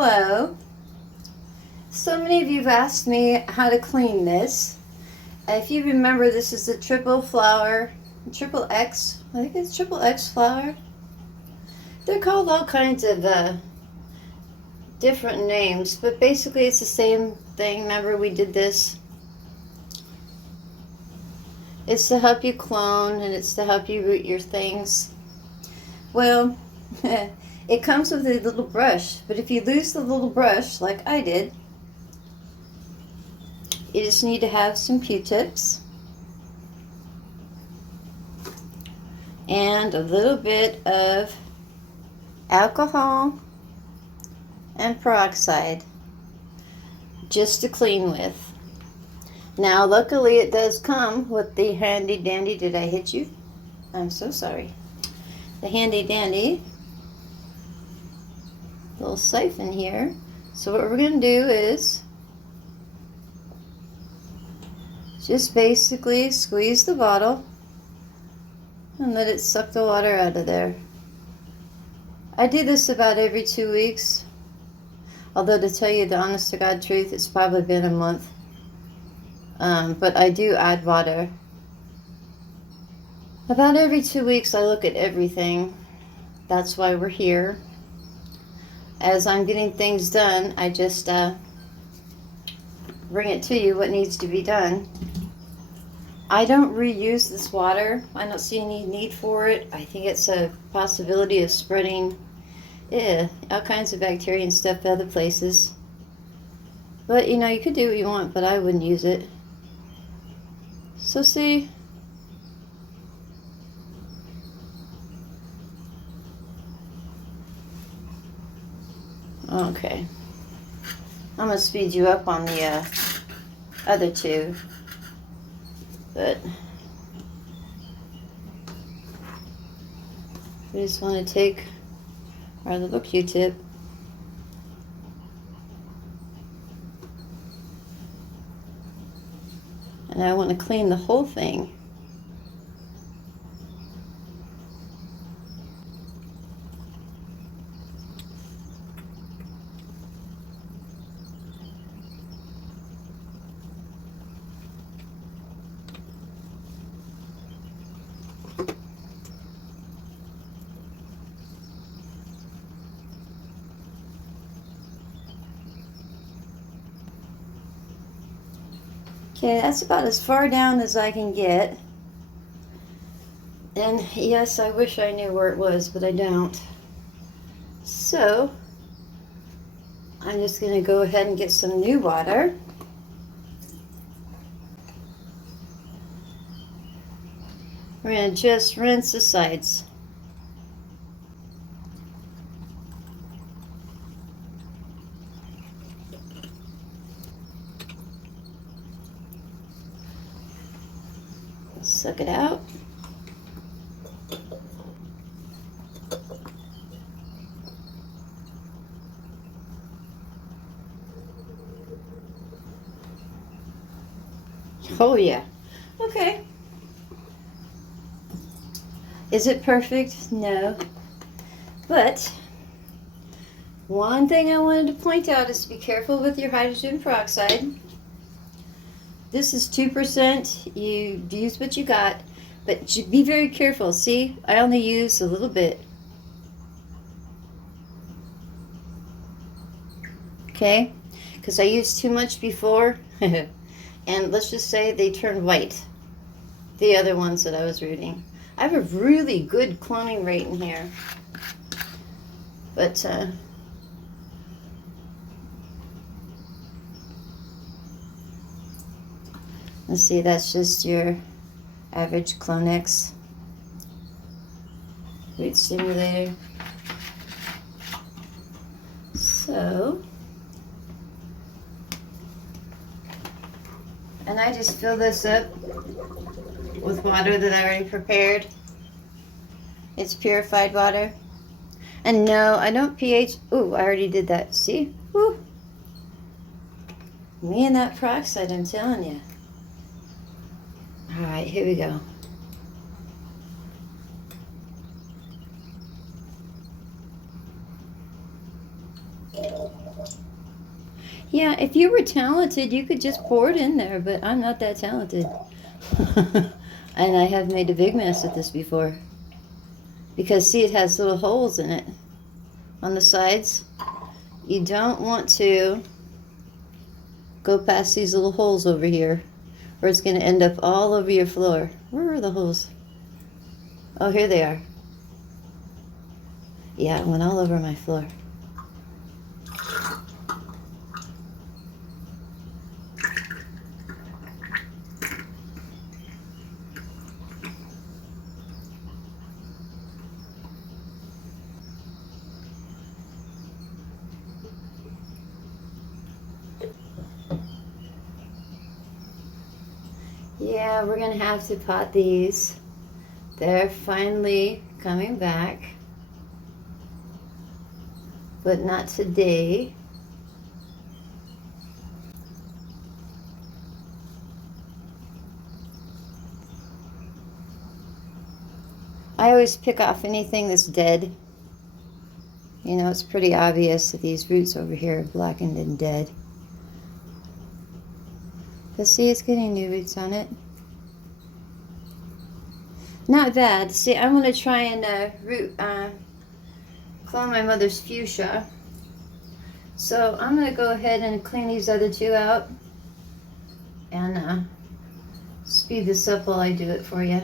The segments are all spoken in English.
Hello. So many of you have asked me how to clean this. If you remember, this is the triple X. I think it's Triple X flour. They're called all kinds of different names, but basically it's the same thing. Remember, we did this. It's to help you clone, and it's to help you root your things. Well, it comes with a little brush, but if you lose the little brush, like I did, you just need to have some Q-tips and a little bit of alcohol and peroxide just to clean with. Now, luckily it does come with the handy dandy, did I hit you? I'm so sorry. The handy dandy little siphon here. So what we're going to do is just basically squeeze the bottle and let it suck the water out of there. I do this about every 2 weeks. Although, to tell you the honest to God truth, it's probably been a month. But I do add water. About every 2 weeks I look at everything. That's why we're here. As I'm getting things done, I just bring it to you what needs to be done. I don't reuse this water. I don't see any need for it. I think it's a possibility of spreading all kinds of bacteria and stuff to other places. But, you know, you could do what you want, but I wouldn't use it. So see, okay, I'm going to speed you up on the other two, but we just want to take our little Q-tip and I want to clean the whole thing. Okay, that's about as far down as I can get. And yes, I wish I knew where it was, but I don't. So, I'm just going to go ahead and get some new water. We're going to just rinse the sides. Suck it out. Oh yeah. Okay. Is it perfect? No. But one thing I wanted to point out is to be careful with your hydrogen peroxide. This is 2%. You use what you got, but be very careful. See, I only use a little bit. Okay? Because I used too much before. And let's just say they turned white. The other ones that I was reading. I have a really good cloning rate in here. But, let's see, that's just your average clonex weight stimulator. So, and I just fill this up with water that I already prepared. It's purified water. And no, I don't pH. Ooh, I already did that. See? Woo. Me and that peroxide, I'm telling you. All right, here we go. Yeah, if you were talented, you could just pour it in there, but I'm not that talented. And I have made a big mess at this before. Because, see, it has little holes in it on the sides. You don't want to go past these little holes over here, or it's going to end up all over your floor. Where are the holes? Oh, here they are. Yeah, it went all over my floor. Yeah, we're going to have to pot these. They're finally coming back. But not today. I always pick off anything that's dead. You know, it's pretty obvious that these roots over here are blackened and dead. But see, it's getting new roots on it. Not bad. See, I'm going to try and clone my mother's fuchsia. So I'm going to go ahead and clean these other two out. And speed this up while I do it for you.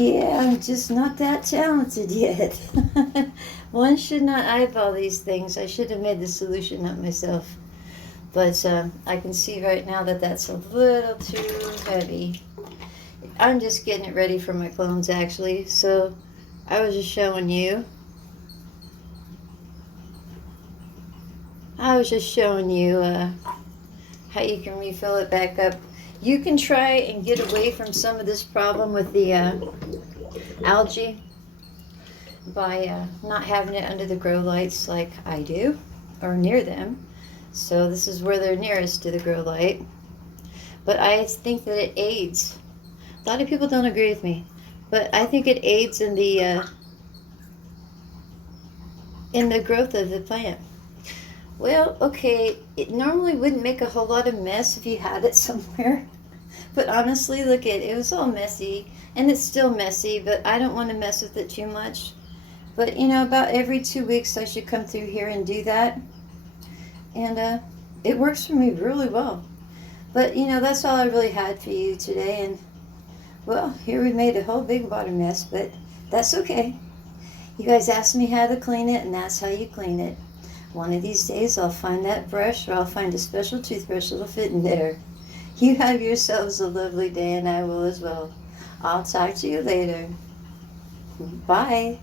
Yeah, I'm just not that talented yet. One should not eyeball these things. I should have made the solution up myself. But I can see right now that that's a little too heavy. I'm just getting it ready for my clones, actually. So I was just showing you. How you can refill it back up. You can try and get away from some of this problem with the algae by not having it under the grow lights like I do, or near them. So this is where they're nearest to the grow light. But I think that it aids. A lot of people don't agree with me, but I think it aids in the growth of the plant. Well, okay, it normally wouldn't make a whole lot of mess if you had it somewhere. But honestly, look at it, it was all messy, and it's still messy, but I don't want to mess with it too much. But you know, about every 2 weeks I should come through here and do that. And it works for me really well. But you know, that's all I really had for you today. And well, here we made a whole big water mess, but that's okay. You guys asked me how to clean it, and that's how you clean it. One of these days I'll find that brush, or I'll find a special toothbrush that'll fit in there. You have yourselves a lovely day, and I will as well. I'll talk to you later. Bye.